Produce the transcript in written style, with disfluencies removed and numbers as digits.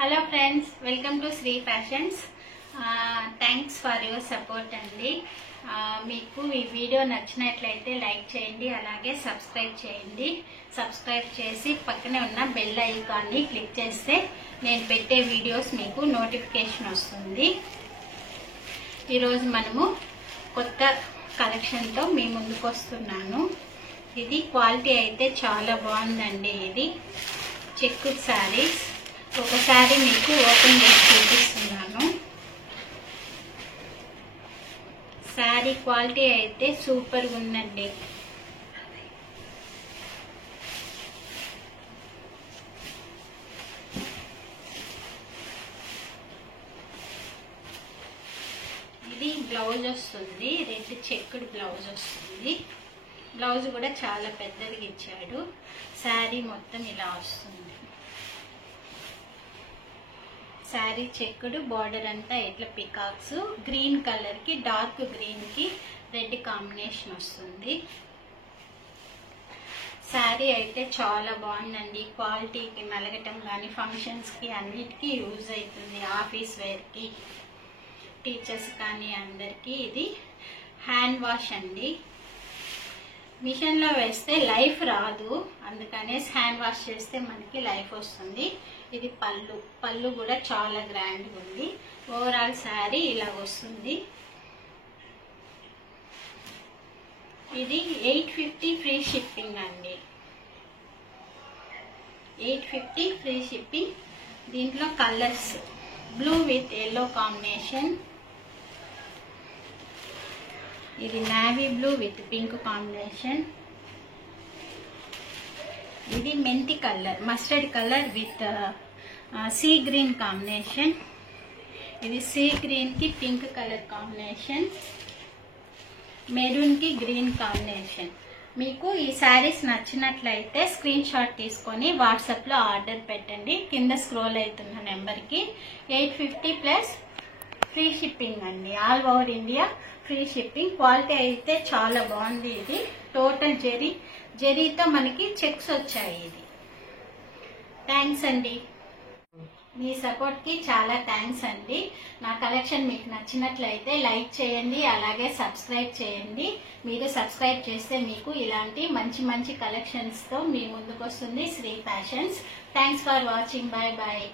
Hello friends, welcome to Shri Fashions. Thanks for your support అండి. మీకు ఈ వీడియో నచ్చినట్లయితే లైక్ చేయండి, అలాగే సబ్స్క్రైబ్ చేయండి. సబ్స్క్రైబ్ చేసి పక్కనే ఉన్న బెల్ ఐకాన్ని క్లిక్ చేస్తే నేను పెట్టే వీడియోస్ మీకు నోటిఫికేషన్ వస్తుంది. ఈరోజు మనము కొత్త కలెక్షన్తో మీ ముందుకు వస్తున్నాను. ఇది క్వాలిటీ అయితే చాలా బాగుందండి. ఇది చెక్కు శారీస్. ఒక శారీ మీకు ఓపెన్ చేసి చూపిస్తున్నాను. శారీ క్వాలిటీ అయితే సూపర్గా ఉందండి. ఇది బ్లౌజ్ వస్తుంది, రెడ్ చెక్కుడు బ్లౌజ్ వస్తుంది. బ్లౌజ్ కూడా చాలా పెద్దదిగా ఇచ్చాడు. శారీ మొత్తం ఇలా వస్తుంది. శారీ చెక్కుడు, బార్డర్ అంతా ఇట్లా పికాక్స్, గ్రీన్ కలర్ కి డార్క్ గ్రీన్ కి రెడ్ కాంబినేషన్ వస్తుంది. శారీ అయితే చాలా బాగుందండి. క్వాలిటీకి నలగటం కానీ ఫంక్షన్స్ కి అన్నిటికీ యూజ్ అవుతుంది. ఆఫీస్ వేర్ కి, టీచర్స్ కానీ అందరికి. ఇది హ్యాండ్ వాష్ అండి. మిషన్ లో వేస్తే లైఫ్ రాదు, అందుకనే హ్యాండ్ వాష్ చేస్తే మనకి లైఫ్ వస్తుంది. ఇది పళ్ళు కూడా చాలా గ్రాండ్ ఉంది. ఓవరాల్ శారీ ఇలా వస్తుంది. ఇది 850 ఫ్రీ షిప్పింగ్ అండి. 850 ఫ్రీ షిప్పింగ్. దీంట్లో colours blue with yellow combination. ఇది navy blue with pink combination. ఇది మెంతి colour, mustard colour with sea green combination. ఇది సీ గ్రీన్ కి పింక్ కలర్ కాంబినేషన్, మెరూన్ కి గ్రీన్ కాంబినేషన్. మీకు ఈ శారీస్ నచ్చినట్లయితే స్క్రీన్ షాట్ తీసుకొని వాట్సాప్ లో ఆర్డర్ పెట్టండి. కింద స్క్రోల్ అవుతున్న నెంబర్ కి. 850 ప్లస్ ఫ్రీ షిప్పింగ్ అండి. All over India free shipping. Quality అయితే చాలా బాగుంది. ఇది టోటల్ జరీతో మనకి చెక్స్ వచ్చాయి. ఇది థ్యాంక్స్ అండి. మీ సపోర్ట్ కి చాలా థ్యాంక్స్ అండి. నా కలెక్షన్ మీకు నచ్చినట్లయితే లైక్ చేయండి, అలాగే సబ్స్క్రైబ్ చేయండి. మీరు సబ్స్క్రైబ్ చేస్తే మీకు ఇలాంటి మంచి మంచి కలెక్షన్స్ తో మీ ముందుకు వస్తుంది Shri Fashions. Thanks for watching. Bye bye.